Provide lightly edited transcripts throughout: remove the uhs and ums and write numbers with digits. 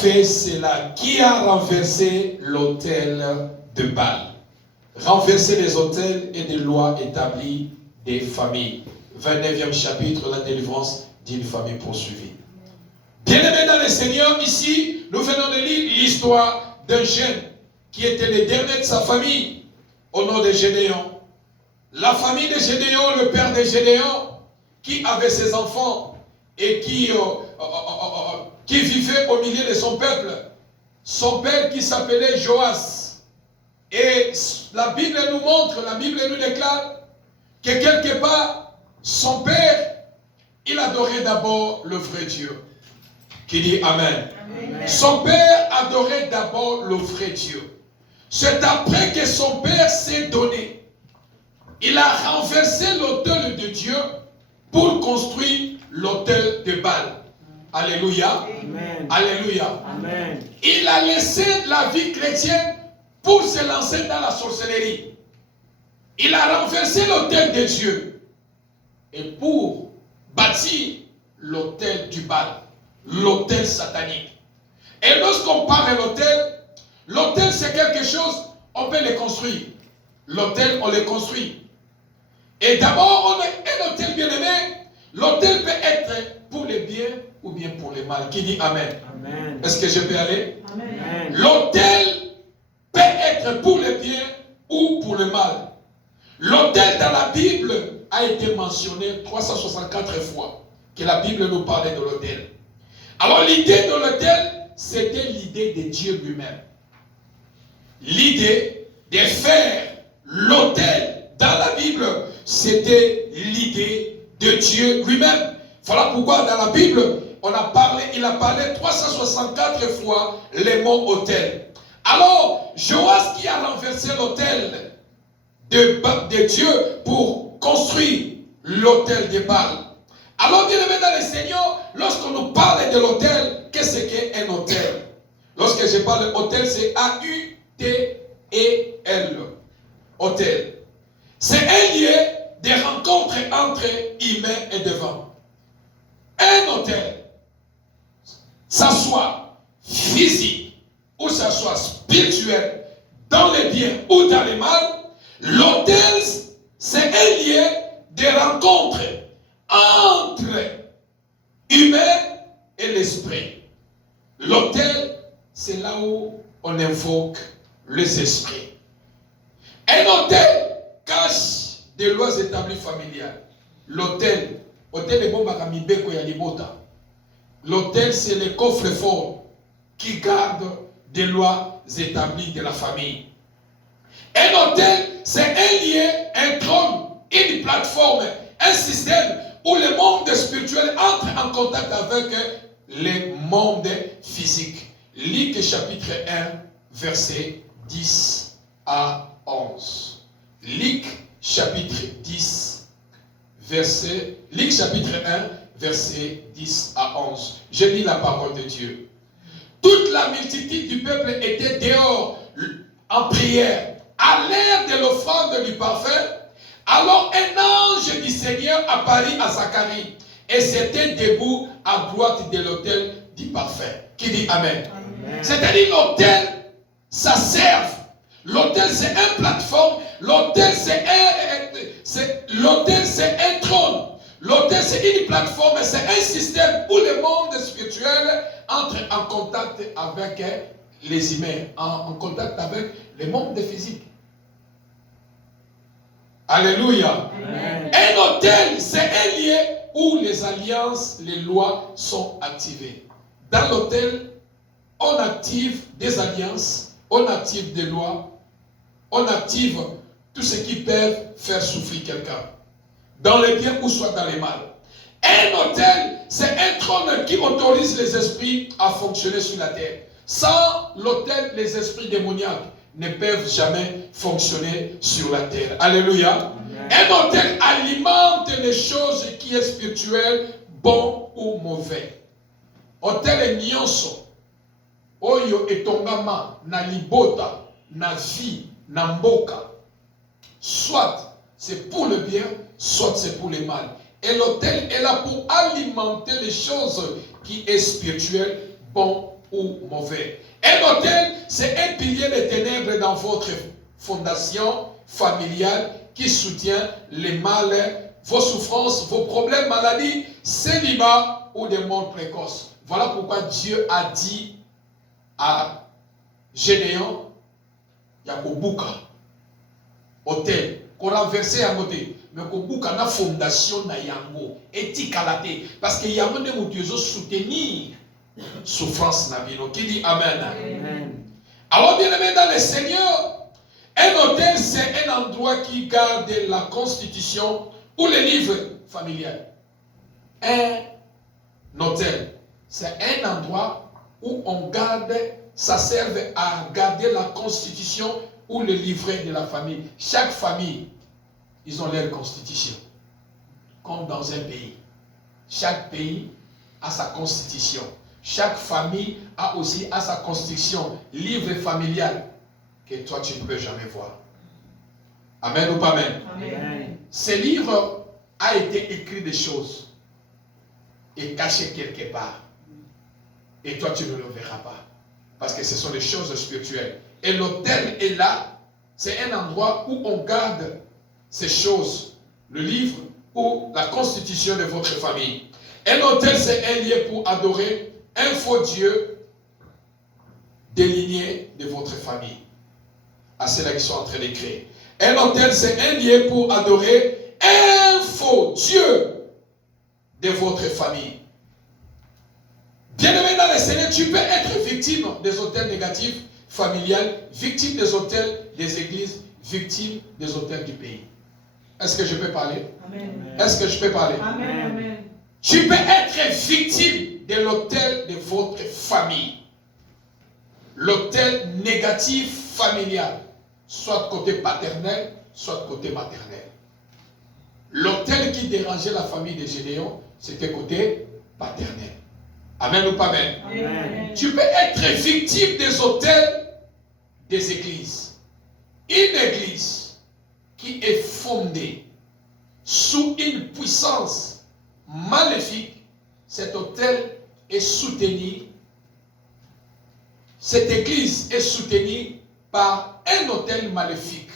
fait cela? Qui a renversé l'autel de Baal? Renverser les autels et des lois établies des familles. 29e chapitre, la délivrance d'une famille poursuivie. Bien-aimés dans le Seigneur, ici, nous venons de lire l'histoire d'un jeune qui était le dernier de sa famille au nom de Gédéon. La famille de Gédéon, le père de Gédéon, qui avait ses enfants et qui vivait au milieu de son peuple. Son père qui s'appelait Joas. Et la Bible nous montre, la Bible nous déclare que quelque part, son père, il adorait d'abord le vrai Dieu. Qui dit Amen. Amen. Son père adorait d'abord le vrai Dieu. C'est après que son père s'est donné. Il a renversé l'autel de Dieu pour construire l'autel de Baal. Alléluia. Amen. Alléluia. Amen. Il a laissé la vie chrétienne pour se lancer dans la sorcellerie. Il a renversé l'autel de Dieu. Et pour bâtir l'autel du Baal, l'autel satanique. Et lorsqu'on parle de l'autel, l'autel c'est quelque chose, on peut le construire. L'autel, on le construit. Et d'abord, on a un autel bien aimé. L'autel peut être pour les biens ou bien pour les mal. Qui dit Amen? Amen. Est-ce que je peux aller? Amen. L'autel peut être pour les biens ou pour le mal. L'autel dans la Bible a été mentionné 364 fois que la Bible nous parlait de l'autel. Alors l'idée de l'autel, c'était l'idée de Dieu lui-même. L'idée de faire l'autel dans la Bible, c'était l'idée de Dieu lui-même. Voilà pourquoi dans la Bible, il a parlé 364 fois les mots autel. Alors, Joas qui a renversé l'autel de Dieu pour construire l'autel de Baal. Alors, bien aimé dans le Seigneur, lorsqu'on nous parle de l'autel, qu'est-ce qu'est un autel? Lorsque je parle d'autel, c'est A-U-T-E-L. Autel. C'est un lieu de rencontre entre humains et divins. Un autel, ça soit physique ou ça soit spirituel, dans les biens ou dans les mal, l'autel, c'est un lieu de rencontre entre humain et l'esprit. L'autel, c'est là où on invoque les esprits. Un autel cache des lois établies familiales. L'autel, l'autel, c'est le coffre-fort qui garde des lois établies de la famille. Un autel, c'est un lieu, un trône, une plateforme, un système où le monde spirituel entre en contact avec le monde physique. Luc chapitre 1, verset 10 à 11. Luc chapitre 1, verset 10 à 11. Je lis la parole de Dieu. Toute la multitude du peuple était dehors en prière, à l'heure de l'offrande du parfum. Alors un ange du Seigneur apparut à Zacharie et s'était debout à droite de l'autel du parfum. Qui dit Amen. Amen. C'est-à-dire l'autel, ça sert. L'autel c'est une plateforme. L'autel c'est un trône. L'autel c'est une plateforme. C'est un système où le monde spirituel entre en contact avec les humains, en contact avec le monde physique. Alléluia. Amen. Un autel, c'est un lieu où les alliances, les lois sont activées. Dans l'autel, on active des alliances, on active des lois, on active tout ce qui peut faire souffrir quelqu'un. Dans les biens ou soit dans les mal. Un autel, c'est un trône qui autorise les esprits à fonctionner sur la terre. Sans l'autel, les esprits démoniaques ne peuvent jamais fonctionner sur la terre. Alléluia. Amen. Un autel alimente les choses qui est spirituel, bon ou mauvais. Autel est nyonso. Oyo etongama na libota, na vie, na mboka. Soit c'est pour le bien, soit c'est pour le mal. Et l'autel est là pour alimenter les choses qui est spirituel, bon ou mauvais. Un autel, c'est un pilier de ténèbres dans votre fondation familiale qui soutient les mal, vos souffrances, vos problèmes, maladies, célibat ou des morts précoces. Voilà pourquoi Dieu a dit à Gédéon, Yakobuka, hôtel, qu'on a versé à côté, mais Kobuka na fondation na yango, etikalate, parce que yango ne moutiezo soutenir souffrance na bino. Qui dit Amen. Amen. Alors bien aimé dans le Seigneur, un hôtel c'est un endroit qui garde la constitution ou le livre familial. Un hôtel, c'est un endroit où on garde, ça sert à garder la constitution ou le livret de la famille. Chaque famille, ils ont leur constitution. Comme dans un pays. Chaque pays a sa constitution. Chaque famille a aussi sa constitution, livre familial, que toi tu ne peux jamais voir. Amen ou pas amen? Amen. Ce livre a été écrit des choses et caché quelque part. Et toi tu ne le verras pas. Parce que ce sont des choses spirituelles. Et l'autel est là. C'est un endroit où on garde ces choses. Le livre ou la constitution de votre famille. Un autel, c'est un lieu pour adorer un faux Dieu déligné de votre famille. À ceux-là qui sont en train d'écrire. Un autel, c'est un lieu pour adorer un faux Dieu de votre famille. Bien-aimé dans le Seigneur, tu peux être victime des autels négatifs, familiales, victime des autels des églises, victime des autels du pays. Est-ce que je peux parler? Amen. Est-ce que je peux parler? Amen. Amen. Tu peux être victime de l'autel de votre famille. L'autel négatif familial, soit côté paternel, soit côté maternel. L'autel qui dérangeait la famille de Gédéon, c'était côté paternel. Amen ou pas amen? Amen. Tu peux être victime des autels des églises. Une église qui est fondée sous une puissance maléfique, cet autel est soutenu, cette église est soutenue par un autel maléfique.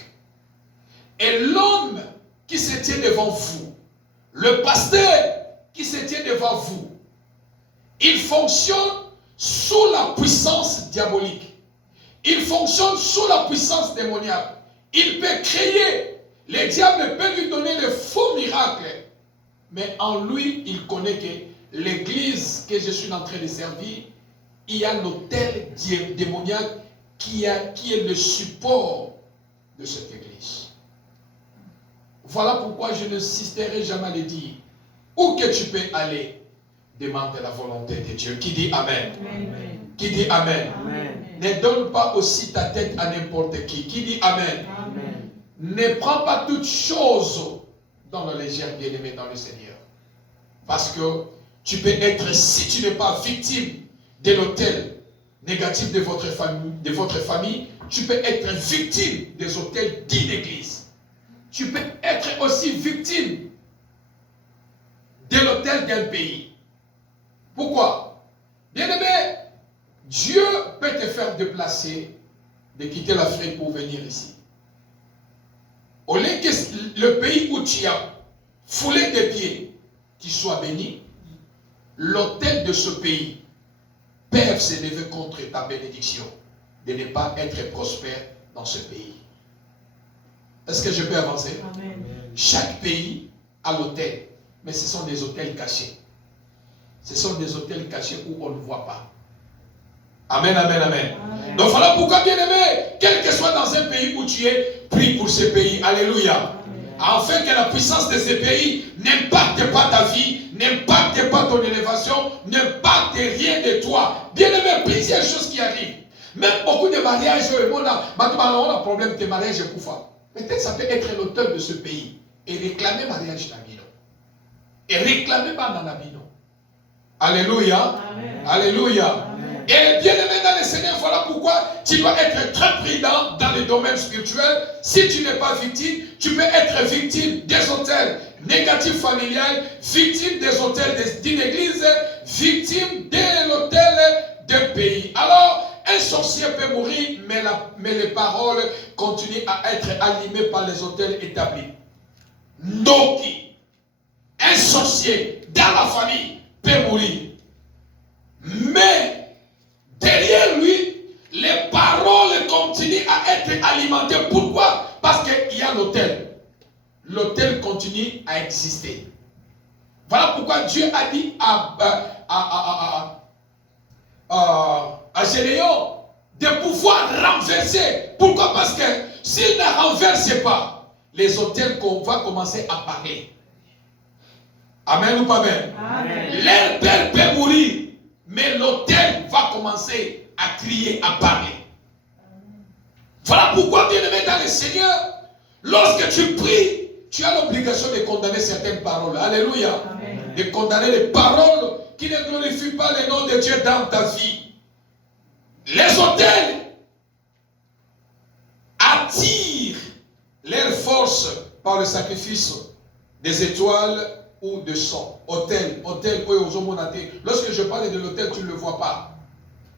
Et l'homme qui se tient devant vous, le pasteur qui se tient devant vous, il fonctionne sous la puissance diabolique. Il fonctionne sous la puissance démoniaque. Il peut créer, le diable peut lui donner le faux miracle. Mais en lui, il connaît que l'église que je suis en train de servir, il y a l'autel démoniaque qui est le support de cette église. Voilà pourquoi je n'insisterai jamais à le dire. Où que tu peux aller, demande la volonté de Dieu. Qui dit Amen? Amen. Qui dit Amen? Amen. Ne donne pas aussi ta tête à n'importe qui. Qui dit Amen? Amen. Ne prends pas toutes choses dans la légère, bien-aimé dans le Seigneur. Parce que tu peux être, si tu n'es pas victime de l'autel négatif de votre famille, tu peux être victime des autels d'une église. Tu peux être aussi victime de l'autel d'un pays. Pourquoi? Bien-aimé, Dieu peut te faire déplacer, de quitter l'Afrique pour venir ici. Au lieu que le pays où tu as foulé tes pieds, tu sois béni, l'autel de ce pays peuvent se lever contre ta bénédiction de ne pas être prospère dans ce pays. Est-ce que je peux avancer? Amen. Chaque pays a l'autel, mais ce sont des autels cachés. Ce sont des autels cachés où on ne voit pas. Amen, amen, amen. Amen. Donc voilà pourquoi, bien aimé, quel que soit dans un pays où tu es, prie pour ce pays. Alléluia. Amen. Afin que la puissance de ce pays n'impacte pas ta vie, n'impacte pas ton élévation, n'impacte rien de toi. Bien aimé, plusieurs choses qui arrivent. Même beaucoup de mariages, on a un problème de mariage et koufa. Peut-être ça peut être l'auteur de ce pays. Et réclamer mariage d'Amino. Et réclamer Bananabino. Alléluia. Amen. Alléluia. Amen. Et bien aimé dans le Seigneur, voilà pourquoi tu dois être très prudent dans le domaine spirituel. Si tu n'es pas victime, tu peux être victime des autels négatifs familiales, victime des autels d'une église, victime de l'autel d'un pays. Alors, un sorcier peut mourir, mais les paroles continuent à être animées par les autels établis. Noki, un sorcier dans la famille peut mourir. Mais derrière lui, les paroles continuent à être alimentées. Pourquoi? Parce qu'il y a l'autel. L'autel continue à exister. Voilà pourquoi Dieu a dit à Gédéon de pouvoir renverser. Pourquoi? Parce que s'il ne renverse pas, les autels vont commencer à parler. Amen ou pas amen? Amen. Leur père peut mourir, mais l'autel va commencer à crier, à parler. Voilà pourquoi, bien-aimé dans le Seigneur, lorsque tu pries, tu as l'obligation de condamner certaines paroles. Alléluia. Amen. De condamner les paroles qui ne glorifient pas le nom de Dieu dans ta vie. Les autels attirent leur force par le sacrifice des étoiles ou de sang. Autel, lorsque je parle de l'autel, tu ne le vois pas.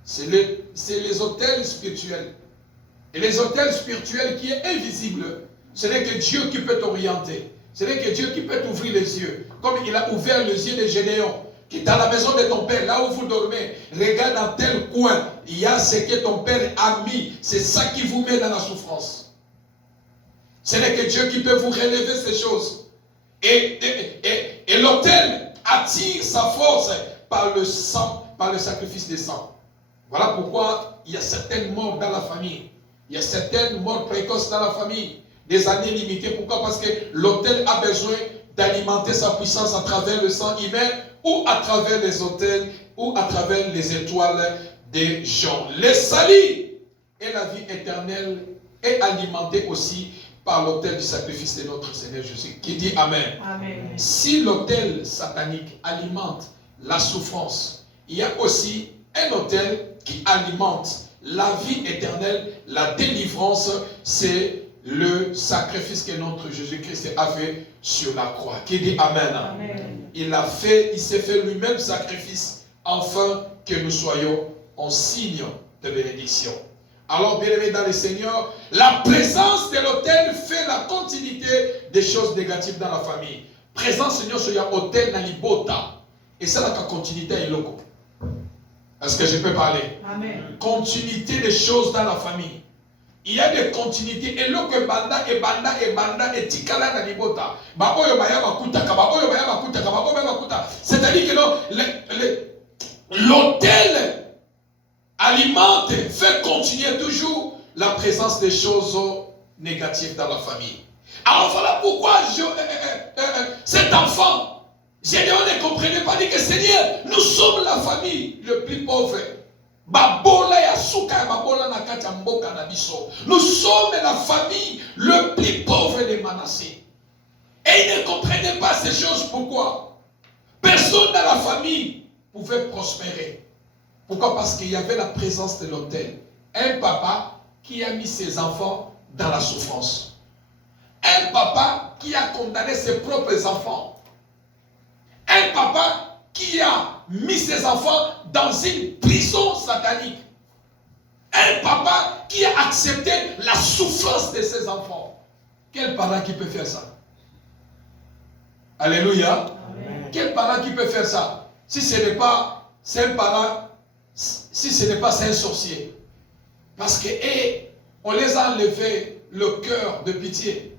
C'est les autels spirituels. Et les autels spirituels qui est invisible, ce n'est que Dieu qui peut t'orienter. Ce n'est que Dieu qui peut t'ouvrir les yeux. Comme il a ouvert les yeux de Gédéon, qui est dans la maison de ton père, là où vous dormez, regarde dans tel coin, il y a ce que ton père a mis. C'est ça qui vous met dans la souffrance. Ce n'est que Dieu qui peut vous relever ces choses. Et l'autel attire sa force par le sang, par le sacrifice des sangs. Voilà pourquoi il y a certaines morts dans la famille. Il y a certaines morts précoces dans la famille. Des années limitées. Pourquoi? Parce que l'autel a besoin d'alimenter sa puissance à travers le sang humain ou à travers les autels ou à travers les étoiles des gens. Le salut et la vie éternelle est alimenté aussi par l'autel du sacrifice de notre Seigneur Jésus. Qui dit Amen. Amen. Si l'autel satanique alimente la souffrance, il y a aussi un autel qui alimente la vie éternelle, la délivrance, c'est le sacrifice que notre Jésus-Christ a fait sur la croix. Qui dit Amen. Amen. Il s'est fait lui-même sacrifice afin que nous soyons en signe de bénédiction. Alors, bien-aimés dans le Seigneur, la présence de l'autel fait la continuité des choses négatives dans la famille. Présence, Seigneur, sur l'autel dans l'ibota. Et c'est la continuité est loco. Est-ce que je peux parler? Amen. Continuité des choses dans la famille. Il y a des continuités. Et loco banda et tikala dans l'ibota. C'est-à-dire que l'autel alimente, fait continuer toujours la présence des choses négatives dans la famille. Alors voilà pourquoi cet enfant, Gédéon ne comprenait pas, dit que Seigneur, nous sommes la famille le plus pauvre. Nous sommes la famille le plus pauvre de Manassé. Et il ne comprenait pas ces choses. Pourquoi? Personne dans la famille pouvait prospérer. Pourquoi? Parce qu'il y avait la présence de l'autel. Un papa qui a mis ses enfants dans la souffrance. Un papa qui a condamné ses propres enfants. Un papa qui a mis ses enfants dans une prison satanique. Un papa qui a accepté la souffrance de ses enfants. Quel parent qui peut faire ça? Alléluia. Amen. Quel parent qui peut faire ça? Si ce n'est pas, c'est un parent, si ce n'est pas, c'est un sorcier. Parce que, on les a enlevé le cœur de pitié.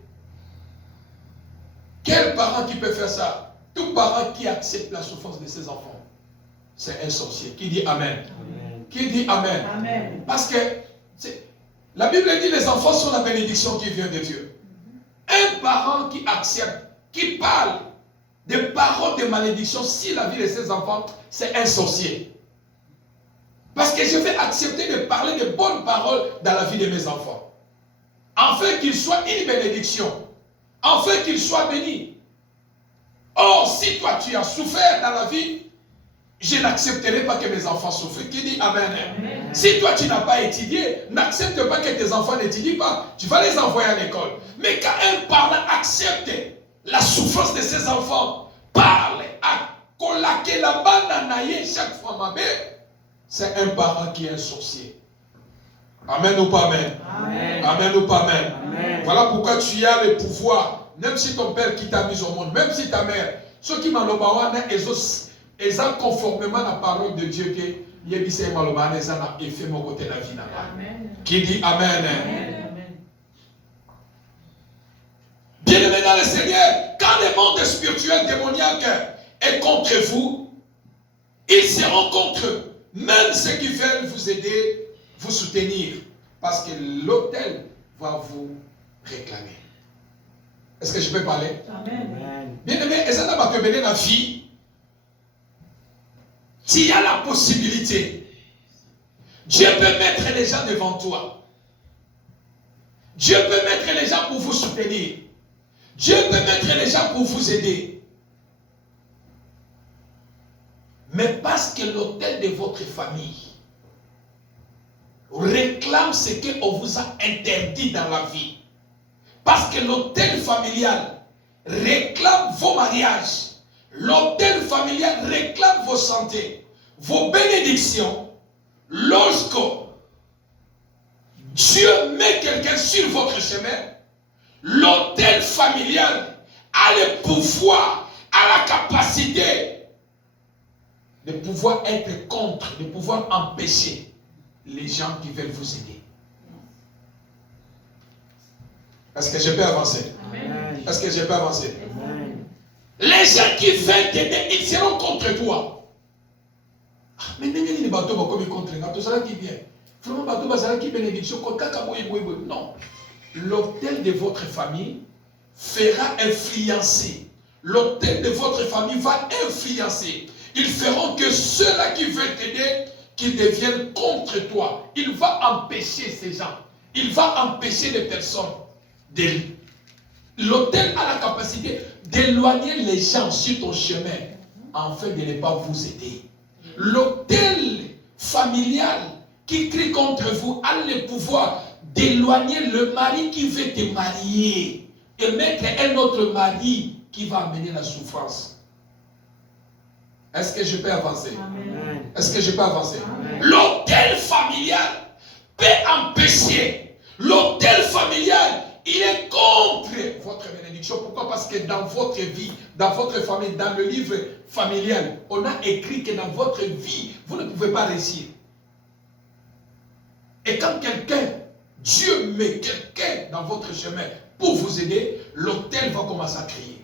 Quel parent qui peut faire ça? Tout parent qui accepte la souffrance de ses enfants, c'est un sorcier. Qui dit Amen? Amen. Qui dit Amen? Amen. Parce que la Bible dit les enfants sont la bénédiction qui vient de Dieu. Un parent qui accepte, qui parle des paroles de malédiction sur la vie de ses enfants, c'est un sorcier. Parce que je vais accepter de parler de bonnes paroles dans la vie de mes enfants. Afin qu'ils soient une bénédiction. Afin qu'ils soient bénis. Or, si toi tu as souffert dans la vie, je n'accepterai pas que mes enfants souffrent. Qui dit Amen? Amen. Si toi tu n'as pas étudié, n'accepte pas que tes enfants n'étudient pas. Tu vas les envoyer à l'école. Mais quand un parent accepte la souffrance de ses enfants, parle à collaquer la bande à naïe chaque fois ma belle, c'est un parent qui est un sorcier. Amen ou pas amen? Amen. Amen ou pas amen? Amen. Voilà pourquoi tu as le pouvoir, même si ton père qui t'a mis au monde, même si ta mère, ceux qui m'ont ils ont conformément à la parole de Dieu que Yébissé Malobane, ils ont effet mon côté de la vie là-bas. Qui dit Amen? Amen. Bien-aimés dans le Seigneur, quand le monde spirituel démoniaque est contre vous, ils seront contre eux. Même ceux qui veulent vous aider, vous soutenir. Parce que l'autel va vous réclamer. Est-ce que je peux parler? Amen. Bien-aimés, et ça n'a pas que mener la vie. S'il y a la possibilité, Dieu peut mettre les gens devant toi. Dieu peut mettre les gens pour vous soutenir. Dieu peut mettre les gens pour vous aider. Mais parce que l'autel de votre famille réclame ce qu'on vous a interdit dans la vie. Parce que l'autel familial réclame vos mariages. L'autel familial réclame vos santé, vos bénédictions. Lorsque Dieu met quelqu'un sur votre chemin, l'autel familial a le pouvoir, a la capacité de pouvoir être contre, de pouvoir empêcher les gens qui veulent vous aider. Est-ce que je peux avancer? Amen. Est-ce que je peux avancer? Amen. Les gens qui veulent t'aider, ils seront contre toi. Ah, mais les bateaux vont comme contre les bateaux, ça qui vient. Vraiment, bateau, ça qui bénédiction. Non. L'autel de votre famille fera influencer. L'autel de votre famille va influencer. Ils feront que ceux-là qui veulent t'aider, qu'ils deviennent contre toi. Il va empêcher ces gens. Il va empêcher les personnes. L'autel a la capacité d'éloigner les gens sur ton chemin afin de ne pas vous aider. L'autel familial qui crie contre vous a le pouvoir d'éloigner le mari qui veut te marier et mettre un autre mari qui va amener la souffrance. Est-ce que je peux avancer? Amen. Est-ce que je peux avancer? Amen. L'autel familial peut empêcher. L'autel familial, il est contre votre bénédiction. Pourquoi? Parce que dans votre vie, dans votre famille, dans le livre familial, on a écrit que dans votre vie, vous ne pouvez pas réussir. Et quand Dieu met quelqu'un dans votre chemin pour vous aider, l'autel va commencer à crier.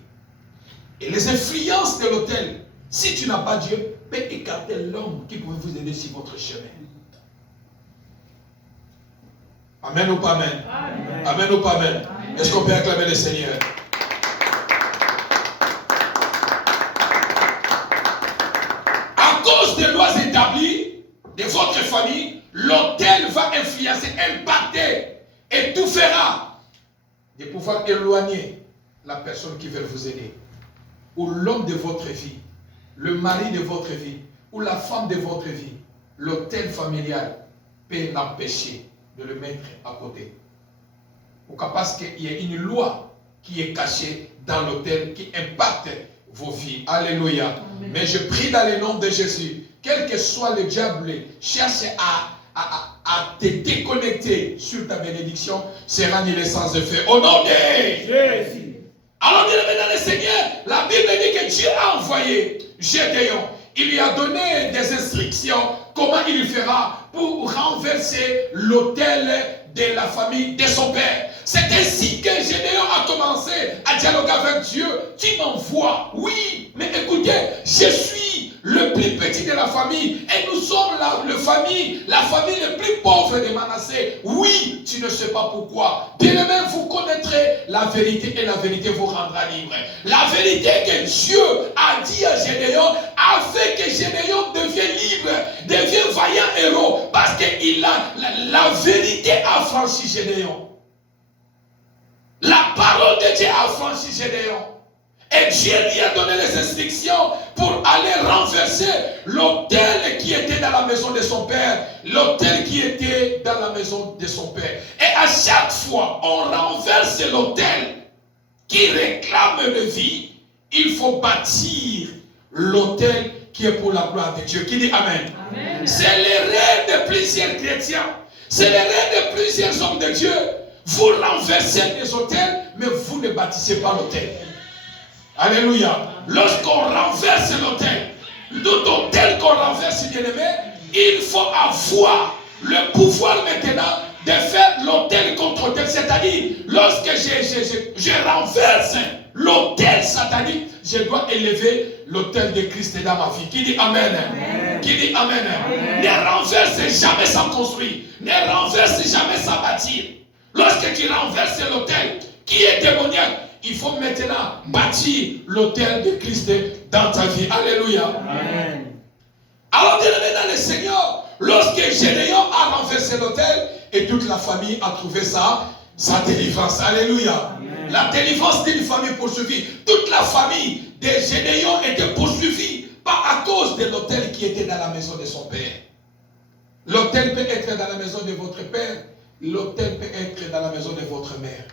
Et les influences de l'autel, si tu n'as pas Dieu, peut écarter l'homme qui pouvait vous aider sur votre chemin. Amen ou pas amen? Amen. Amen ou pas amen? Est-ce qu'on peut acclamer le Seigneur? À cause des lois établies de votre famille, l'autel va influencer, impacter et tout fera de pouvoir éloigner la personne qui veut vous aider. Ou l'homme de votre vie, le mari de votre vie, ou la femme de votre vie. L'autel familial peut l'empêcher de le mettre à côté. Pourquoi? Parce qu'il y a une loi qui est cachée dans l'autel qui impacte vos vies. Alléluia. Amen. Mais je prie dans le nom de Jésus, quel que soit le diable, cherche à te déconnecter sur ta bénédiction, sera ni l'essence de fait. Au nom de Jésus. Alors, bien aimé dans le Seigneur, la Bible dit que Dieu a envoyé Gédéon. Il lui a donné des instructions comment il fera pour renverser l'autel de la famille de son père. C'est ainsi que Gédéon a commencé à dialoguer avec Dieu. Tu m'envoies, oui, mais écoutez, je suis le plus petit de la famille et nous sommes la famille la plus pauvre de Manassé. Oui, tu ne sais pas pourquoi. Bien-aimé, vous connaîtrez la vérité et la vérité vous rendra libre. La vérité que Dieu a dit à Gédéon a fait que Gédéon devienne libre, devienne vaillant héros, parce que la vérité a franchi Gédéon. La parole de Dieu a franchi Gédéon. Et Dieu lui a donné les instructions pour aller renverser l'autel qui était dans la maison de son père, l'autel qui était dans la maison de son père. Et à chaque fois, on renverse l'autel qui réclame le vie, il faut bâtir l'autel qui est pour la gloire de Dieu. Qui dit Amen? Amen. C'est l'erreur de plusieurs chrétiens. C'est l'erreur de plusieurs hommes de Dieu. Vous renversez les autels, mais vous ne bâtissez pas l'autel. Alléluia. Lorsqu'on renverse l'autel, tout autel qu'on renverse, bien-aimé, il faut avoir le pouvoir maintenant de faire l'autel contre autel. C'est-à-dire, lorsque je renverse l'autel satanique, je dois élever l'autel de Christ dans ma vie. Qui dit Amen? Amen. Qui dit Amen? Amen. Ne renverse jamais sans construire. Ne renverse jamais sans bâtir. Lorsque tu renverses l'autel qui est démoniaque, il faut maintenant bâtir l'autel de Christ dans ta vie. Alléluia. Amen. Alors, bien-aimé dans le Seigneur, lorsque Gédéon a renversé l'autel, et toute la famille a trouvé sa délivrance. Alléluia. Amen. La délivrance d'une famille poursuivie. Toute la famille de Gédéon était poursuivie, pas à cause de l'autel qui était dans la maison de son père. L'autel peut être dans la maison de votre père, l'autel peut être dans la maison de votre mère.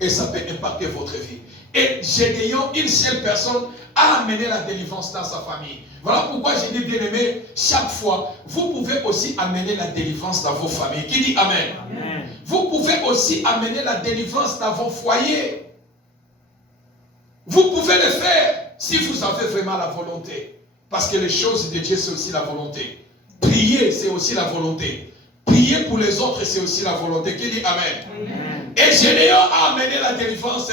Et ça peut impacter votre vie. Et Gédéon, une seule personne, a amené la délivrance dans sa famille. Voilà pourquoi j'ai dit, bien aimé, chaque fois, vous pouvez aussi amener la délivrance dans vos familles. Qui dit Amen? Amen. Vous pouvez aussi amener la délivrance dans vos foyers. Vous pouvez le faire si vous avez vraiment la volonté. Parce que les choses de Dieu, c'est aussi la volonté. Prier, c'est aussi la volonté. Prier pour les autres, c'est aussi la volonté. Qui dit Amen? Amen. Et Gédéon a amené la délivrance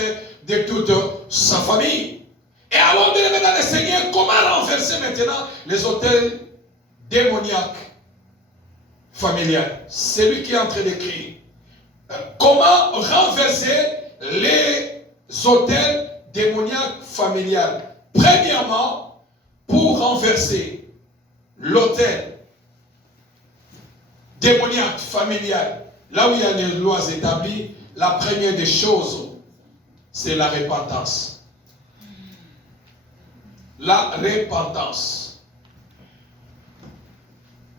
de toute sa famille. Et alors, bien aimé dans le Seigneur, comment renverser maintenant les autels démoniaques familiales? C'est lui qui est en train d'écrire. Comment renverser les autels démoniaques familiales? Premièrement, pour renverser l'autel démoniaque familial, là où il y a les lois établies, la première des choses, c'est la repentance. La repentance.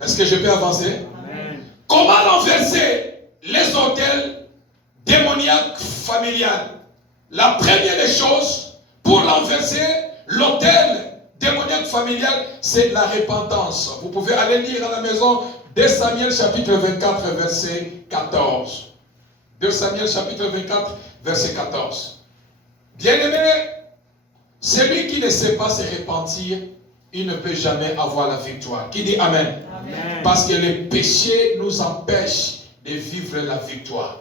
Est-ce que je peux avancer? Amen. Comment renverser les autels démoniaques familiales? La première des choses pour renverser l'autel démoniaque familial, c'est la repentance. Vous pouvez aller lire à la maison 2 Samuel chapitre 24 verset 14. 2 Samuel chapitre 24 verset 14. Bien-aimé, celui qui ne sait pas se repentir, il ne peut jamais avoir la victoire. Qui dit Amen? Amen. Parce que le péché nous empêche de vivre la victoire.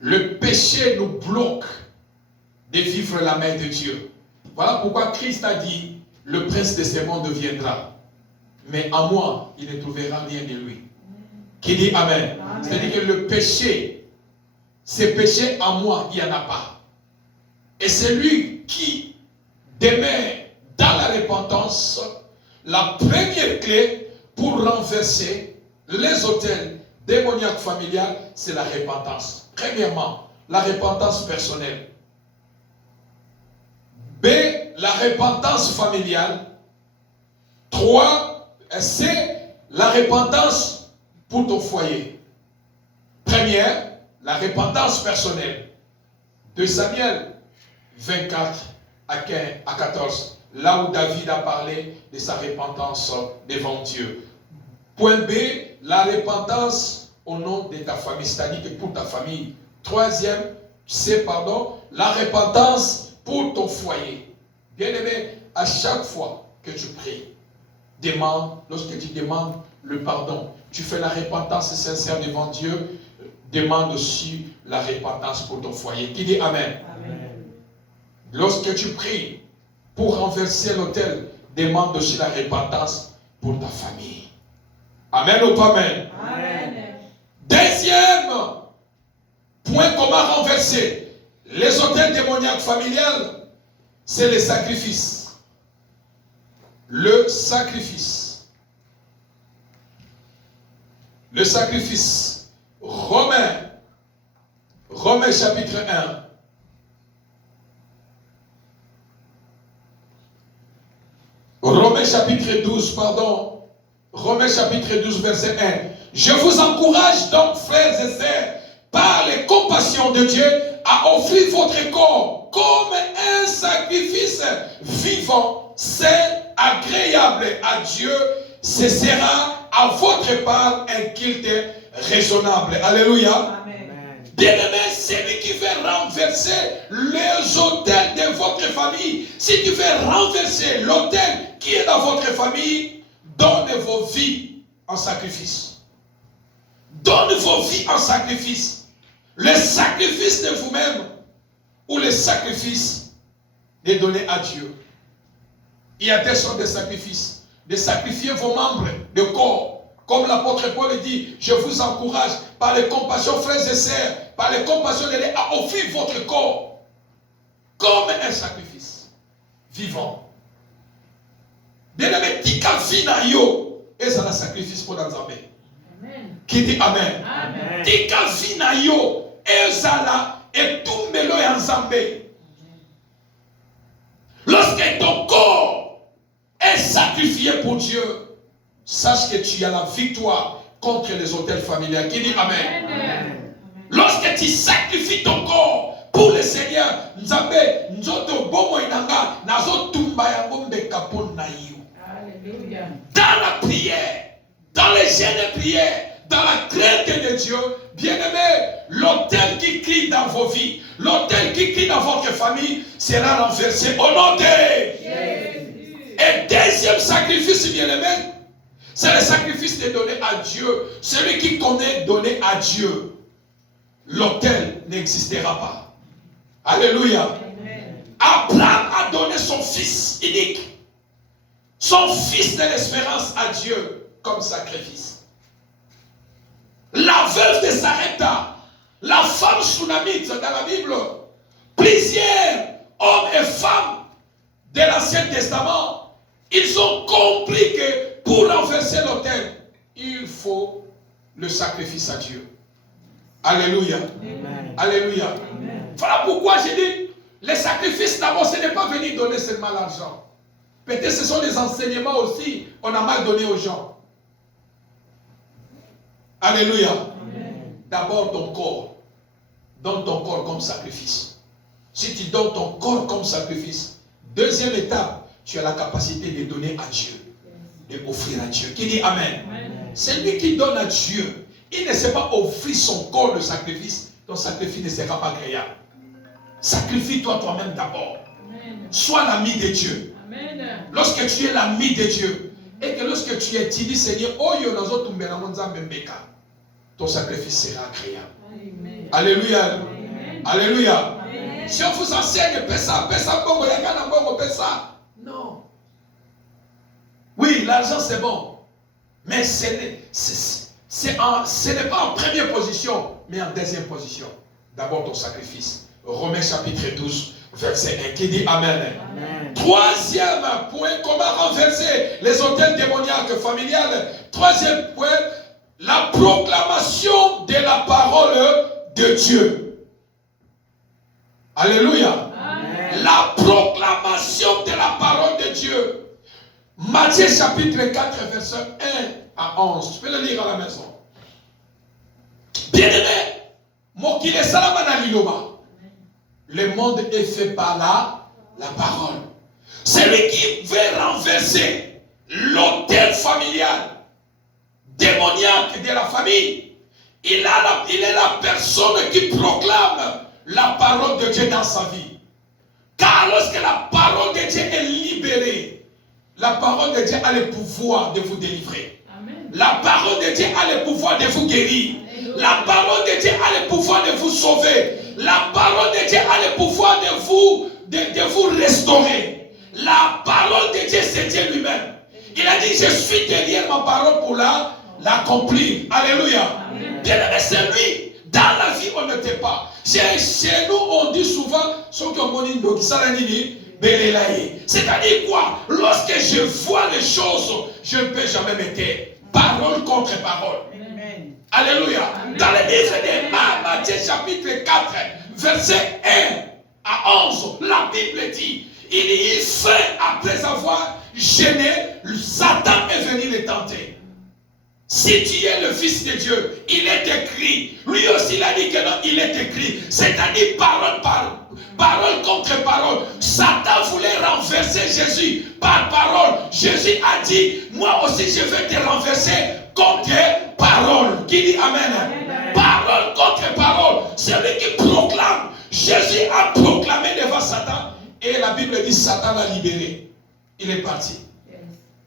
Le péché nous bloque de vivre la main de Dieu. Voilà pourquoi Christ a dit, le prince de ce monde viendra. Mais en moi, il ne trouvera rien de lui. Qui dit Amen? Amen. C'est-à-dire que le péché, ce péché en moi, il n'y en a pas. Et c'est lui qui demeure dans la repentance, la première clé pour renverser les autels démoniaques familiales, c'est la repentance. Premièrement, la repentance personnelle. B, la repentance familiale. 3, c'est la repentance pour ton foyer. Première, la repentance personnelle. 2 Samuel 24 à 15 à 14, là où David a parlé de sa repentance devant Dieu. Point B, la repentance au nom de ta famille, c'est-à-dire que pour ta famille. Troisième, c'est la repentance pour ton foyer. Bien-aimé, à chaque fois que tu pries, demande, lorsque tu demandes le pardon, tu fais la repentance sincère devant Dieu, demande aussi la repentance pour ton foyer. Qui dit Amen? Amen. Lorsque tu pries pour renverser l'autel, demande aussi la repentance pour ta famille. Amen ou pas Amen? Amen. Deuxième point, comment renverser les autels démoniaques familiales, c'est le sacrifice. Le sacrifice. Le sacrifice. Romains chapitre 1. Romains chapitre 12, Romains chapitre 12, verset 1. Je vous encourage donc, frères et sœurs, par les compassions de Dieu, à offrir votre corps comme un sacrifice vivant, saint, agréable à Dieu, ce sera à votre part un culte raisonnable. Alléluia. Bien-aimé, celui qui veut renverser les autels de votre famille, si tu veux renverser l'autel qui est dans votre famille, donne vos vies en sacrifice. Donne vos vies en sacrifice. Le sacrifice de vous-même ou le sacrifice de donner à Dieu. Il y a des sortes de sacrifices. De sacrifier vos membres de corps. Comme l'apôtre Paul dit, je vous encourage par les compassions, frères et sœurs, par les compassions de Dieu, à offrir votre corps comme un sacrifice vivant. Bien-aimé, tika vina yo, et c'est un sacrifice pour Nzambe. Qui dit Amen. Amen. Tika vina yo, et ça et tout melo ya Nzambe. Lorsque ton corps est sacrifié pour Dieu, sache que tu as la victoire contre les autels familiaux. Qui dit Amen. Amen. Lorsque tu sacrifies ton corps pour le Seigneur, Nzambe, nzoto bomo inanga, nazo tumba ya bombe kapon na yo. Alléluia. Dans la prière, dans les jeûnes de prière, dans la crainte de Dieu, bien-aimé, l'autel qui crie dans vos vies, l'autel qui crie dans votre famille sera renversé au nom de Jésus. Et deuxième sacrifice, bien-aimé, c'est le sacrifice de donner à Dieu. Celui qui connaît donner à Dieu, l'autel n'existera pas. Alléluia. Amen. Abraham a donné son fils unique, son fils de l'espérance à Dieu comme sacrifice. La veuve de Sarepta, la femme Shunamite dans la Bible, plusieurs hommes et femmes de l'Ancien Testament, ils ont compris que pour renverser l'autel, il faut le sacrifice à Dieu. Alléluia. Amen. Alléluia. Amen. Voilà pourquoi j'ai dit, le sacrifice d'abord, ce n'est pas venir donner seulement l'argent. Peut-être ce sont des enseignements aussi, on a mal donné aux gens. Alléluia. D'abord ton corps. Donne ton corps comme sacrifice. Si tu donnes ton corps comme sacrifice, deuxième étape, tu as la capacité de donner à Dieu. De offrir à Dieu. Qui dit Amen. Celui qui donne à Dieu, il ne sait pas offrir son corps de sacrifice. Ton sacrifice ne sera pas agréable. Sacrifie-toi toi-même d'abord. Sois l'ami de Dieu. Amen. Lorsque tu es l'ami de Dieu, et que lorsque tu es dit, Seigneur, oh yo nazo tumbela monzambe mbeka, ton sacrifice sera agréable. Amen. Alléluia. Amen. Alléluia. Amen. Si on vous enseigne, pesa, bongo, yagana bongo, pesa. Non. Oui, l'argent c'est bon. Mais ce n'est pas en première position, mais en deuxième position. D'abord ton sacrifice. Romains chapitre 12, verset 1, qui dit Amen. Amen. Troisième point, comment renverser les autels démoniaques familiales. Troisième point, la proclamation de la parole de Dieu. Alléluia. Amen. La proclamation de la parole de Dieu. Matthieu chapitre 4, verset 1 à 11. Tu peux le lire à la maison. Bien-aimé, Mokile Salamana Liloba. Le monde est fait par la parole. Celui qui veut renverser l'autel familial, démoniaque de la famille, il est la personne qui proclame la parole de Dieu dans sa vie. Car lorsque la parole de Dieu est libérée, la parole de Dieu a le pouvoir de vous délivrer. Amen. La parole de Dieu a le pouvoir de vous guérir. Amen. La parole de Dieu a le pouvoir de vous sauver. La parole de Dieu a le pouvoir de vous restaurer. La parole de Dieu, c'est Dieu lui-même. Il a dit, je suis derrière ma parole pour l'accomplir. Alléluia. Bien-aimé, c'est lui. Dans la vie, on n'était pas. Chez nous, on dit souvent, c'est-à-dire quoi? Lorsque je vois les choses, je ne peux jamais me taire. Parole contre parole. Amen. Alléluia. Amen. Dans le livre de Matthieu chapitre 4, verset 1 à 11, la Bible dit, il fait, après avoir gêné, Satan est venu le tenter. Si tu es le Fils de Dieu, il est écrit. Lui aussi, il a dit que non, il est écrit. C'est-à-dire parole contre parole. Satan voulait renverser Jésus par parole. Jésus a dit, moi aussi je vais te renverser contre parole. Qui dit Amen? Amen. Parole contre parole. Celui qui proclame. Jésus a proclamé devant Satan. Et la Bible dit, Satan l'a libéré. Il est parti.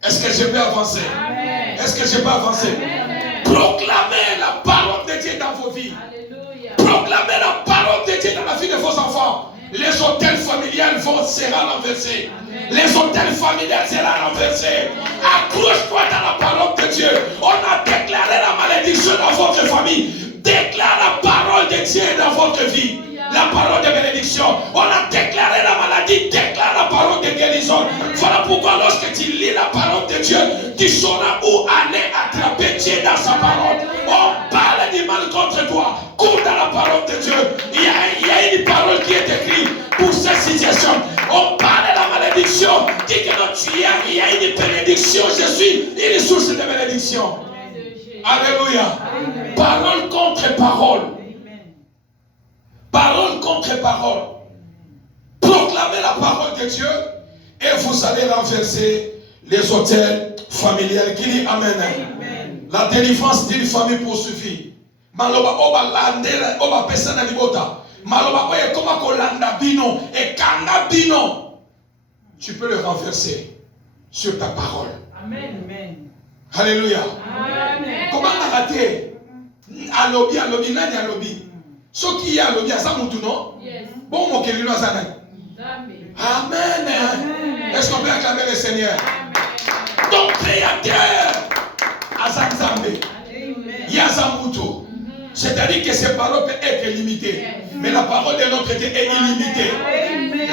Est-ce que je peux avancer? Amen. Est-ce que je peux avancer? Amen. Proclamez la parole de Dieu dans vos vies. Alléluia. Proclamez la parole de Dieu dans la vie de vos enfants. Les hôtels familiales seront renversés. Amen. Les hôtels familiales seront renversés. Accroche-toi dans la parole de Dieu. On a déclaré la malédiction dans votre famille. Déclare la parole de Dieu dans votre vie. La parole de bénédiction. On a déclaré la maladie. Déclare la parole de guérison. Voilà pourquoi lorsque tu lis la parole de Dieu, tu sauras où aller attraper Dieu dans sa parole. On parle du mal contre toi. Cours dans la parole de Dieu. Il y a une parole qui est écrite pour cette situation. On parle de la malédiction. Dis que non, il y a une bénédiction. Je suis une source de bénédiction. Alléluia. Amen. Parole contre parole. Parole contre parole. Proclamez la parole de Dieu et vous allez renverser les hôtels familiales. Qui dit Amen. Amen. La délivrance d'une famille poursuivie. Maloba oba landera oba pesa na libota. Maloba oye koma kolanda bino et kanda bino. Tu peux le renverser sur ta parole. Amen. Amen. Alléluia. Amen. Comment on a raté? Alobi, nani alobi? Ce qui est alobi, à ça moutou non? Bon, mon kelino à ça. Amen. Est-ce qu'on peut acclamer le Seigneur? Ton Créateur, Azamzambe, Yazamuto. C'est-à-dire que ces paroles peuvent être limitées. Mais la parole de notre Dieu est illimitée.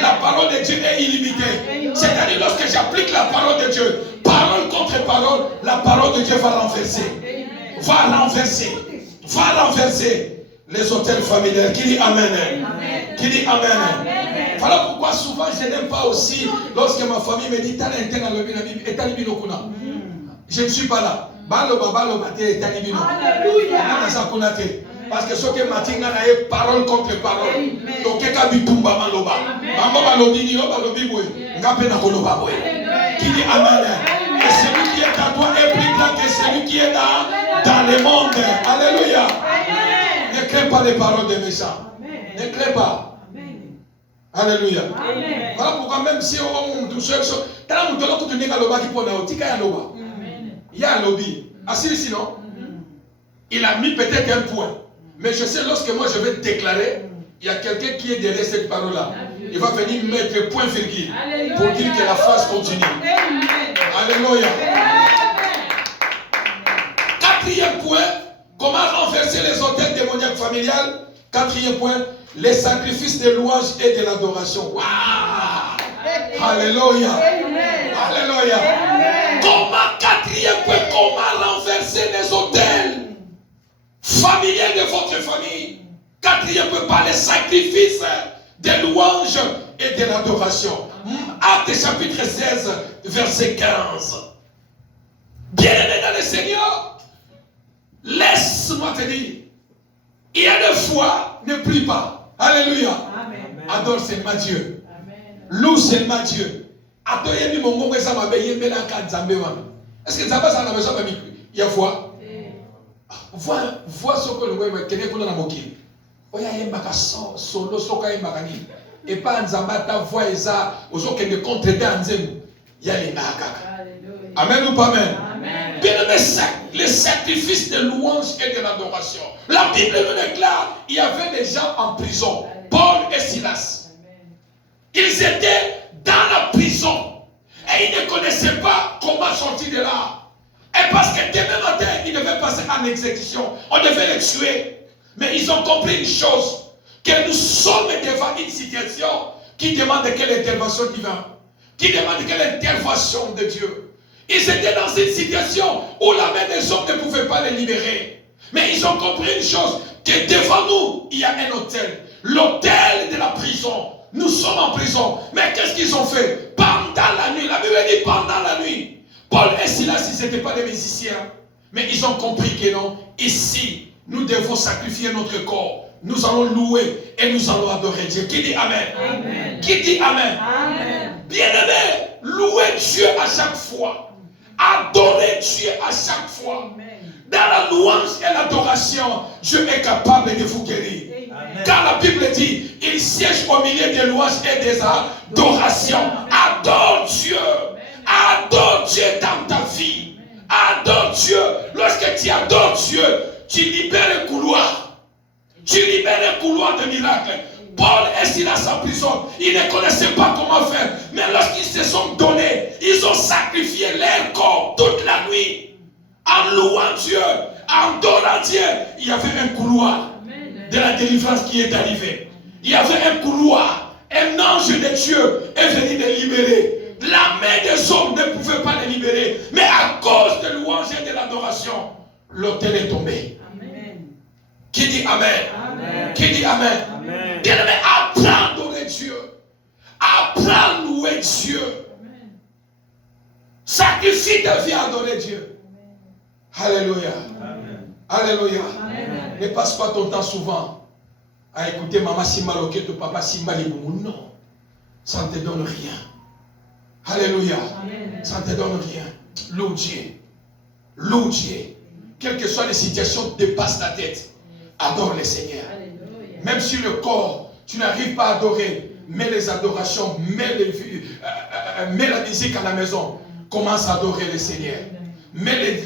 La parole de Dieu est illimitée. C'est-à-dire lorsque j'applique la parole de Dieu, parole contre parole, la parole de Dieu va renverser. Va renverser les hôtels familiales. Qui dit Amen? Amen. Qui dit Amen? Amen. Voilà pourquoi souvent je n'aime pas aussi lorsque ma famille me dit je ne suis pas là. Parce que ce que Matinga a parole contre parole. Donc, quelqu'un dit Tumba Maloba. Qui dit Amen. Et celui qui est à toi est plus grand que celui qui est dans le monde. Alléluia. Ne crée pas les paroles des méchants. Ne crée pas. Alléluia. Voilà pourquoi même si on tout seul, il y a un lobby. Assis ici, non? Il a mis peut-être un point. Mais je sais, lorsque moi je vais déclarer, il y a quelqu'un qui est derrière cette parole-là. Il va venir mettre point virgule pour dire que la phrase continue. Alléluia. Quatrième point, comment renverser les hôtels démoniaques familiales? Quatrième point, les sacrifices de louange et de l'adoration. Wow. Alléluia. Alléluia. Quatrième point, comment renverser les hôtels familiers de votre famille? Quatrième point, par les sacrifices de louange et de l'adoration. Actes chapitre 16, verset 15. Bien-aimé dans le Seigneur, laisse-moi te dire, il y a des fois, ne prie pas. Alléluia. Amen. Adore seulement Dieu. Loue seulement Dieu. Est-ce que ça va ça n'a besoin de il y a foi? Vois ce que le voyez quelqu'un qu'on a moqué. Oya yembaka solo soka yembaka ni. Et pas nzamba ta voix eza ozo que ne contredire nzemu. Ya les nakaka. Amen ou pas amen? Bien aimé, les sacrifices de louange et de l'adoration. La Bible nous déclare, il y avait des gens en prison. Paul et Silas. Ils étaient dans la prison. Et ils ne connaissaient pas comment sortir de là. Et parce que demain matin, ils devaient passer en exécution. On devait les tuer. Mais ils ont compris une chose. Que nous sommes devant une situation qui demande quelle intervention divine. Qui demande quelle intervention de Dieu. Ils étaient dans une situation où la main des hommes ne pouvait pas les libérer. Mais ils ont compris une chose. Que devant nous, il y a un hôtel. L'hôtel de la prison. Nous sommes en prison. Mais qu'est-ce qu'ils ont fait? Pendant la nuit. La Bible dit pendant la nuit. Paul et Silas, ils n'étaient pas des musiciens. Mais ils ont compris que non. Ici, nous devons sacrifier notre corps nous allons louer et nous allons adorer Dieu. Qui dit Amen? Amen. Qui dit Amen? Amen. Bien-aimé, louez Dieu à chaque fois. Adorez Dieu à chaque fois. Dans la louange et l'adoration, Dieu est capable de vous guérir. Amen. Car la Bible dit, il siège au milieu des louanges et des adorations. Adore Dieu. Adore Dieu dans ta vie. Adore Dieu. Lorsque tu adores Dieu, tu libères un couloir. Tu libères un couloir de miracle. Paul et Silas en prison, ils ne connaissaient pas comment faire. Mais lorsqu'ils se sont donnés, ils ont sacrifié leur corps toute la nuit. En louant Dieu, en adorant Dieu, il y avait un couloir de la délivrance qui est arrivé. Il y avait un couloir. Un ange de Dieu est venu les libérer. La main des hommes ne pouvait pas les libérer. Mais à cause de louange et de l'adoration, l'autel est tombé. Amen. Qui dit Amen? Amen. Qui dit Amen? Amen. Bien-aimé, apprends à adorer Dieu. Apprends à louer Dieu. Sacrifie ta vie à adorer Dieu. Alléluia. Amen. Alléluia. Amen. Ne passe pas ton temps souvent à écouter maman Simba Loketo, papa Simba Liboumou. Non. Ça ne te donne rien. Alléluia. Amen. Ça ne te donne rien. Loue Dieu. Loue Dieu. Quelles que soient les situations, dépasse ta tête. Adore le Seigneur. Alléluia. Même si le corps, tu n'arrives pas à adorer, mets les adorations, mets la musique à la maison. Commence à adorer le Seigneur. Mets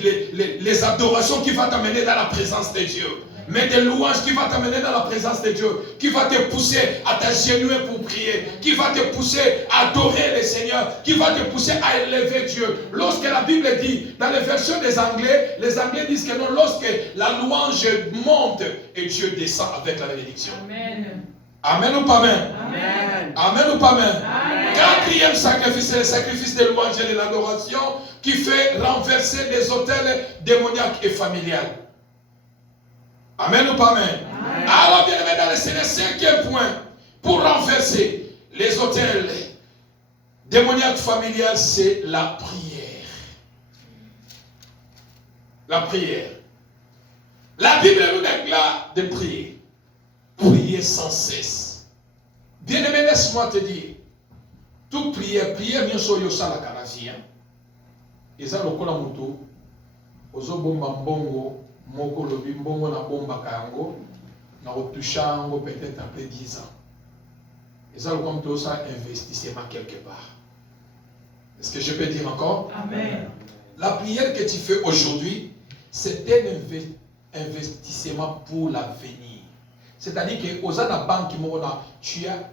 les adorations qui vont t'amener dans la présence de Dieu. Mets des louanges qui vont t'amener dans la présence de Dieu. Qui va te pousser à t'agenouiller pour prier. Qui va te pousser à adorer le Seigneur. Qui va te pousser à élever Dieu. Lorsque la Bible dit, dans les versions des Anglais, les Anglais disent que non, lorsque la louange monte et Dieu descend avec la bénédiction. Amen. Amen ou pas amen? Amen. Amen ou pas amen? Amen. Quatrième sacrifice, c'est le sacrifice de louange et de l'adoration qui fait renverser les autels démoniaques et familiales. Amen ou pas amen? Amen. Alors bien aimé, c'est le cinquième point pour renverser les autels démoniaques familiales, c'est la prière. La prière. La Bible nous déclare de prier. Prier sans cesse. Bien aimé, laisse-moi te dire, toute prière, bien sûr, il y a la carafia. Et ça, le kola moto, ozo bomba mbongo, moko lobi mbongo na bomba kayango, na otusha ango peut-être après 10 ans. Et ça, le comme tout ça, investissement quelque part. Est-ce que je peux dire encore? Amen. La prière que tu fais aujourd'hui, c'est un investissement pour l'avenir. C'est-à-dire que aux la banque tu as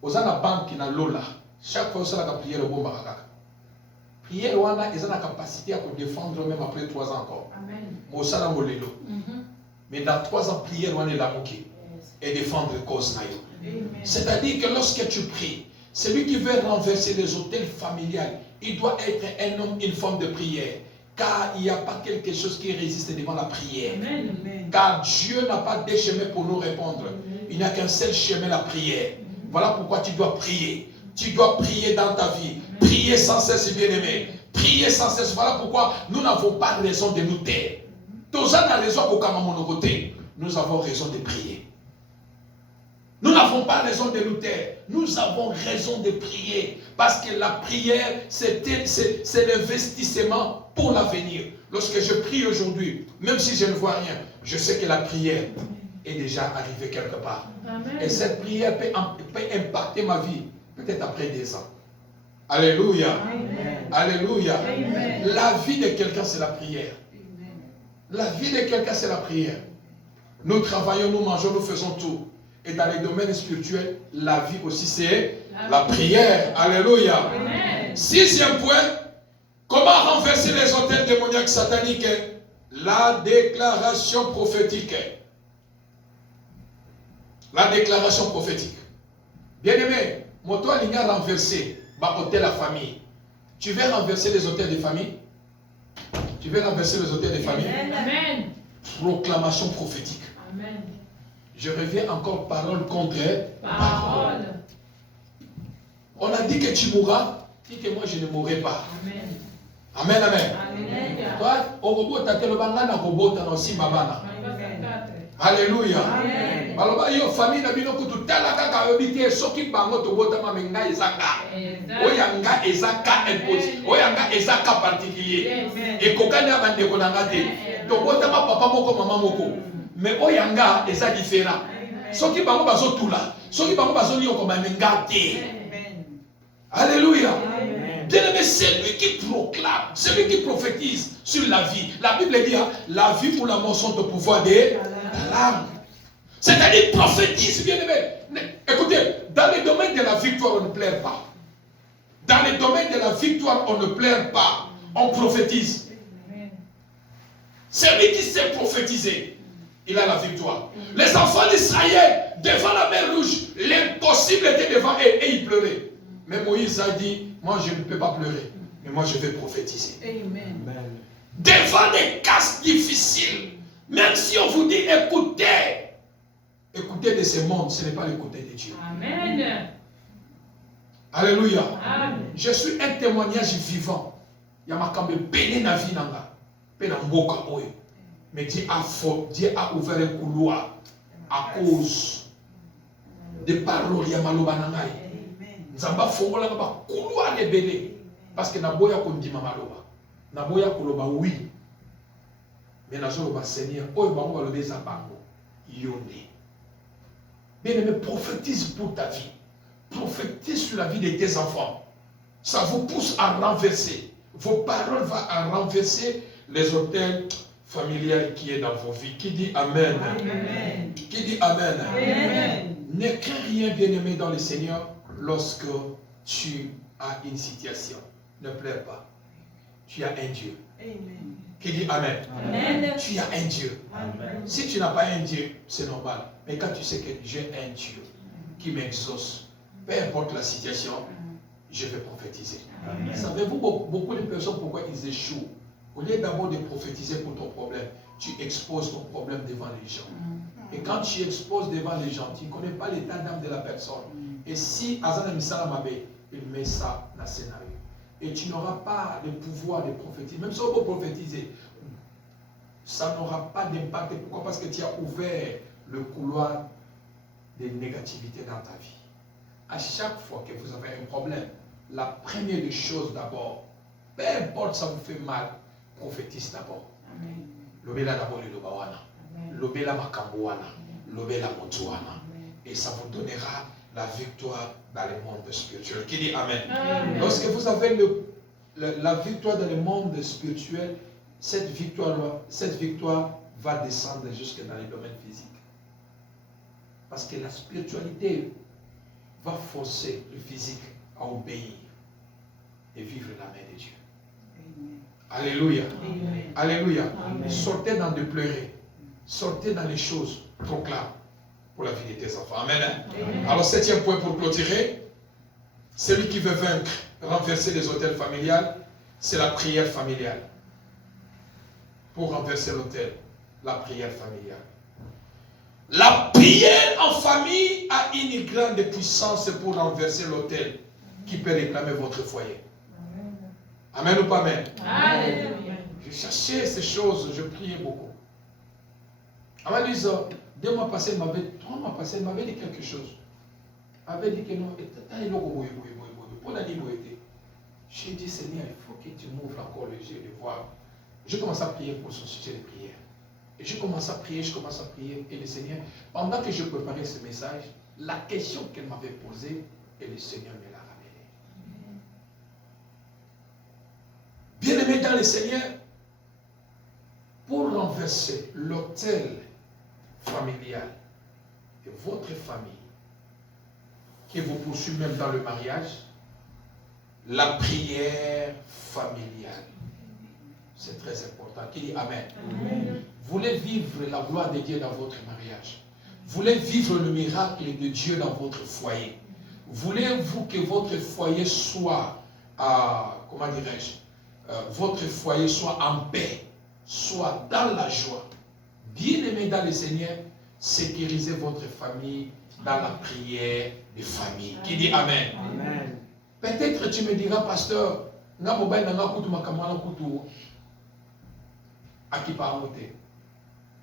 aux la banque na lola chaque fois ça la prière au bon baraka. Prière wana ils ont la capacité à défendre même après 3 ans encore. Amen. Mo sala molelo. Mais dans 3 ans prière wana la moquer et défendre cause na yo. C'est-à-dire que lorsque tu pries, celui qui veut renverser les autels familiales, il doit être un homme, une forme de prière. Car il n'y a pas quelque chose qui résiste devant la prière. Amen. Car Dieu n'a pas deux chemins pour nous répondre. Il n'y a qu'un seul chemin, la prière. Voilà pourquoi tu dois prier. Tu dois prier dans ta vie. Prier sans cesse, bien-aimé. Prier sans cesse. Voilà pourquoi nous n'avons pas raison de nous taire. Tous gens n'ont raison qu'au côté. Nous avons raison de prier. Nous n'avons pas raison de nous taire. Nous avons raison de prier. Parce que la prière, c'est l'investissement pour l'avenir. Lorsque je prie aujourd'hui, même si je ne vois rien, je sais que la prière est déjà arrivée quelque part. Amen. Et cette prière peut impacter ma vie, peut-être après 10 ans. Alléluia. Amen. Alléluia. Amen. La vie de quelqu'un, c'est la prière. La vie de quelqu'un, c'est la prière. Nous travaillons, nous mangeons, nous faisons tout. Et dans les domaines spirituels, la vie aussi, c'est la prière. Alléluia. Amen. 6e point, comment renverser les autels démoniaques sataniques? La déclaration prophétique. La déclaration prophétique. Bien-aimé, mon toit a renversé l'hôtel de la famille. Tu veux renverser les hôtels de famille? Tu veux renverser les hôtels de famille? Amen. Proclamation prophétique. Amen. Je reviens encore parole contre parole. Parole. On a dit que tu mourras, dis que moi je ne mourrai pas. Amen. Amen, amen. Amen. Toi, au robot, tu as le bangana robot, tu as aussi babana. Alléluia. Amen. Alors, il y a une famille qui a dit talaka habité soki bango to bota mamenga ezaka. Oyanga ezaka impose. Oyanga ezaka particulier. Et kokani abande konanga te. To bota ma papa moko mama moko. Mais oyanga eza différent. Soki bango bazo tula. Soki bango bazo ni ko mamenga te. Alléluia. Bien-aimé, c'est lui qui proclame, c'est lui qui prophétise sur la vie. La Bible dit, la vie ou la mort sont au pouvoir de la langue. C'est-à-dire, prophétise, bien-aimé. Écoutez, dans le domaine de la victoire, on ne plaire pas. Dans le domaine de la victoire, on ne plaire pas. On prophétise. C'est lui qui sait prophétiser. Il a la victoire. Les enfants d'Israël, devant la mer rouge, l'impossible était devant eux et ils pleuraient. Mais Moïse a dit, moi je ne peux pas pleurer, mais moi je vais prophétiser. Amen. Devant des cas difficiles, même si on vous dit écoutez, écoutez de ce monde, ce n'est pas l'écouter de Dieu. Amen. Alléluia. Amen. Je suis un témoignage vivant. Il y a ma cambe béni na vie nanga, béni mboka oyo. Mais Dieu a ouvert un couloir à cause des paroles ya maloba nangai. Nzamba fongola ba couloir ebele parce que naboya kondima maloba. Naboya koloba oui. Mais nazo ba Seigneur, oyo bango balobe za bango. Yonde. Bien-aimé, prophétise pour ta vie. Prophétise sur la vie de tes enfants. Ça vous pousse à renverser. Vos paroles vont renverser les hôtels familiaux qui est dans vos vies. Qui dit Amen? Amen. Qui dit Amen? Amen. Ne crains rien, bien-aimé, dans le Seigneur lorsque tu as une situation. Ne pleure pas. Tu as un Dieu. Amen. Qui dit Amen? Amen. Tu as un Dieu. Amen. Si tu n'as pas un Dieu, c'est normal. Mais quand tu sais que j'ai un Dieu qui m'exauce, peu importe la situation, je vais prophétiser. Savez-vous beaucoup de personnes pourquoi ils échouent? Au lieu d'abord de prophétiser pour ton problème, tu exposes ton problème devant les gens. Et quand tu exposes devant les gens, tu ne connais pas l'état d'âme de la personne. Et si Azana Misala Mabe, il met ça dans le scénario. Et tu n'auras pas le pouvoir de prophétiser. Même si on peut prophétiser, ça n'aura pas d'impact. Pourquoi? Parce que tu as ouvert le couloir de négativité dans ta vie. À chaque fois que vous avez un problème, la première des choses d'abord, peu importe ça vous fait mal, prophétise d'abord. Lobela d'abord le lobawana. Lobela makamboana. Lobela motuana. Et ça vous donnera la victoire dans le monde spirituel. Qui dit Amen? Amen. Lorsque vous avez la victoire dans le monde spirituel, cette victoire va descendre jusque dans les domaines physiques. Parce que la spiritualité va forcer le physique à obéir et vivre la main de Dieu. Alléluia. Amen. Alléluia. Amen. Sortez dans de pleurer. Sortez dans les choses. Proclame pour la vie de tes enfants. Amen. Amen. Alors, 7e point pour clôturer. Celui qui veut vaincre, renverser les hôtels familiales, c'est la prière familiale. Pour renverser l'hôtel, la prière familiale. La prière en famille a une grande puissance pour renverser l'hôtel qui peut réclamer votre foyer. Amen ou pas amen? Alléluia. Je cherchais ces choses, je priais beaucoup. Avant 10 ans, 2 mois passés, 3 mois passés, il m'avait dit quelque chose. Il m'avait dit que non, j'ai dit Seigneur, il faut que tu m'ouvres encore les yeux de voir. Je commence à prier pour son sujet de prière. Et je commence à prier, et le Seigneur, pendant que je préparais ce message, la question qu'elle m'avait posée, et le Seigneur me l'a ramenée. Bien-aimé dans le Seigneur, pour renverser l'autel familial de votre famille, qui vous poursuit même dans le mariage, la prière familiale, c'est très important. Qui dit Amen? Amen. Voulez vivre la gloire de Dieu dans votre mariage. Voulez vivre le miracle de Dieu dans votre foyer. Voulez-vous que votre foyer soit, comment dirais-je, votre foyer soit en paix, soit dans la joie. Bien-aimé dans le Seigneur, sécurisez votre famille dans la prière de famille. Qui dit Amen? Amen. Peut-être tu me diras, pasteur,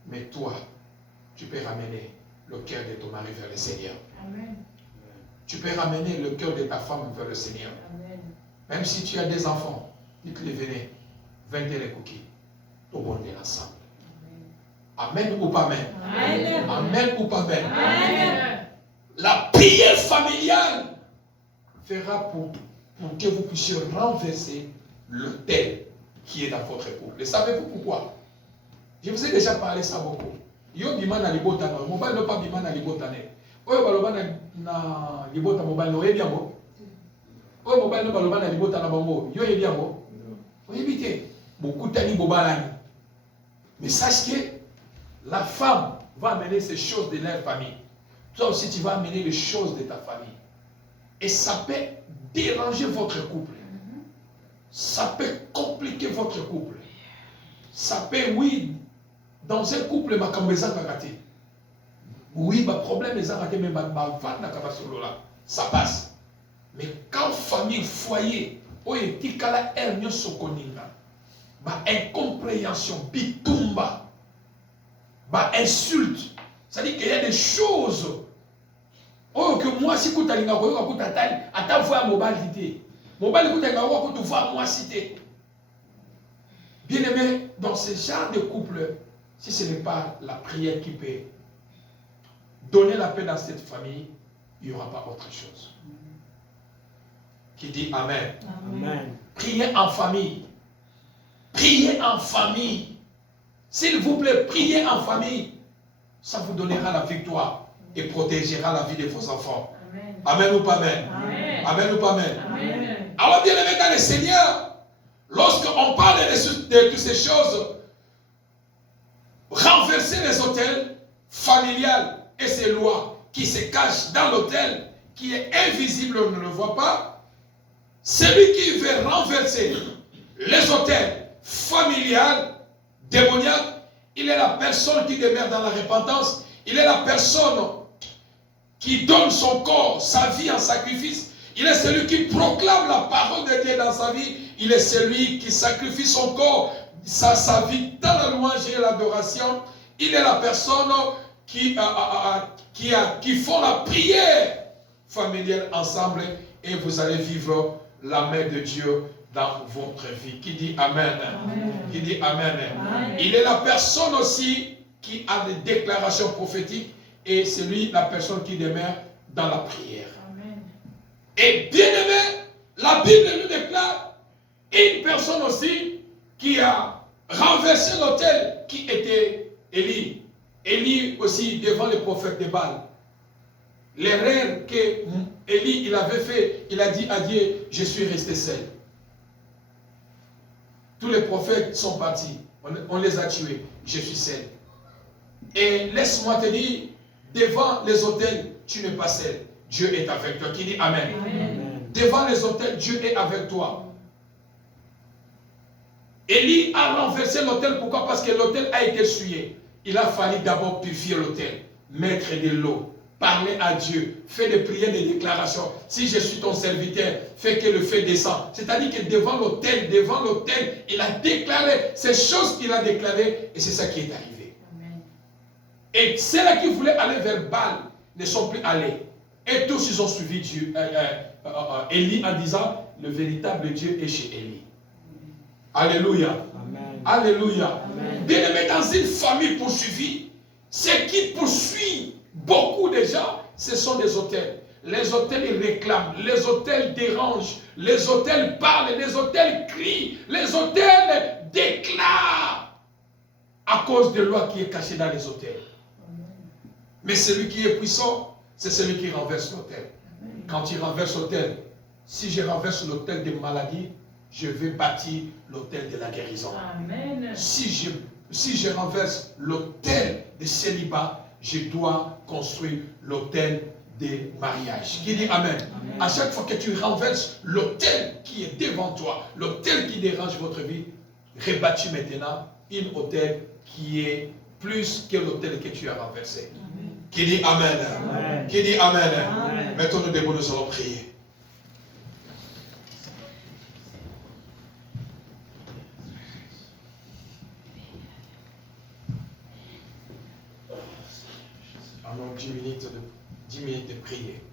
mais toi, tu peux ramener le cœur de ton mari vers le Seigneur. Amen. Tu peux ramener le cœur de ta femme vers le Seigneur. Amen. Même si tu as des enfants, dites-les, venez, venez les cookies. Tout le monde est ensemble. Amen ou pas amen? Amen. Amen ou pas amen? Amen. La prière familiale fera pour que vous puissiez renverser l'autel qui est dans votre couple. Et savez-vous pourquoi? Je vous ai déjà parlé ça beaucoup. Yo bima na libota na mobile no pas bima na libota ne. Oyo baloba na libota mobile no yebi yango. Oyo mobile no baloba na libota na bango yo yebi yango. Oyebi te. Bokutani bobalani. Mais sache que la femme va amener ces choses de leur famille. Toi aussi tu vas amener les choses de ta famille. Et ça peut déranger votre couple. Ça peut compliquer votre couple. Ça peut, oui, dans un couple, oui, ma problème est raté, mais ça passe. Mais quand famille, foyer, incompréhension, bitumba, insulte, c'est-à-dire qu'il y a des choses. Oh, que moi, si tu as voir mobilité. Mobile, tu vois moi cité. Bien aimé, dans ce genre de couple, si ce n'est pas la prière qui peut donner la paix dans cette famille, il n'y aura pas autre chose. Qui dit Amen. Amen. Priez en famille. Priez en famille. S'il vous plaît, priez en famille. Ça vous donnera la victoire et protégera la vie de vos enfants. Amen. Amen ou pas amen? Amen. Amen ou pas amen? Amen. Alors bien aimé dans le Seigneur, lorsqu'on parle de toutes ces choses, renverser les autels familiales et ces lois qui se cachent dans l'autel, qui est invisible, on ne le voit pas, celui qui veut renverser les autels familiales, démoniaques, il est la personne qui demeure dans la repentance, il est la personne qui donne son corps, sa vie en sacrifice. Il est celui qui proclame la parole de Dieu dans sa vie. Il est celui qui sacrifie son corps, sa vie dans la louange et l'adoration. Il est la personne qui font la prière familiale ensemble et vous allez vivre la main de Dieu dans votre vie. Qui dit Amen? Amen. Qui dit Amen? Amen. Il est la personne aussi qui a des déclarations prophétiques et c'est lui la personne qui demeure dans la prière. Amen. Et bien aimé, la Bible nous déclare une personne aussi qui a renversé l'autel qui était Élie. Élie aussi devant le prophète de Baal. L'erreur que Élie il avait fait, il a dit à Dieu, je suis resté seul. Tous les prophètes sont partis, on les a tués, je suis seul. Et laisse-moi te dire, devant les autels, tu n'es pas seul. Dieu est avec toi. Qui dit Amen? Amen. Devant les autels, Dieu est avec toi. Élie a renversé l'autel. Pourquoi? Parce que l'autel a été souillé. Il a fallu d'abord purifier l'autel, mettre de l'eau, parler à Dieu, faire des prières, des déclarations. Si je suis ton serviteur, fais que le feu descende. C'est-à-dire que devant l'autel, il a déclaré ces choses qu'il a déclarées et c'est ça qui est arrivé. Amen. Et ceux-là qui voulaient aller vers Baal ne sont plus allés. Et tous ils ont suivi Dieu, Élie en disant, le véritable Dieu est chez Élie. Alléluia. Amen. Alléluia. Amen. Bien aimé, dans une famille poursuivie, ce qui poursuit beaucoup de gens, ce sont des autels. Les autels ils réclament, les autels dérangent, les autels parlent, les autels crient, les autels déclarent à cause de loi qui est cachée dans les autels. Mais celui qui est puissant, c'est celui qui renverse l'autel. Quand il renverse l'autel, si je renverse l'autel des maladies, je vais bâtir l'autel de la guérison. Amen. Si je renverse l'autel de célibat, je dois construire l'autel des mariages. Qui dit Amen? Amen. À chaque fois que tu renverses l'autel qui est devant toi, l'autel qui dérange votre vie, rebâtis maintenant un autel qui est plus que l'autel que tu as renversé. Amen. Qui dit Amen? Amen. Qui dit Amen? Amen. Mettons-nous debout, nous allons prier. Pendant 10 minutes de prière.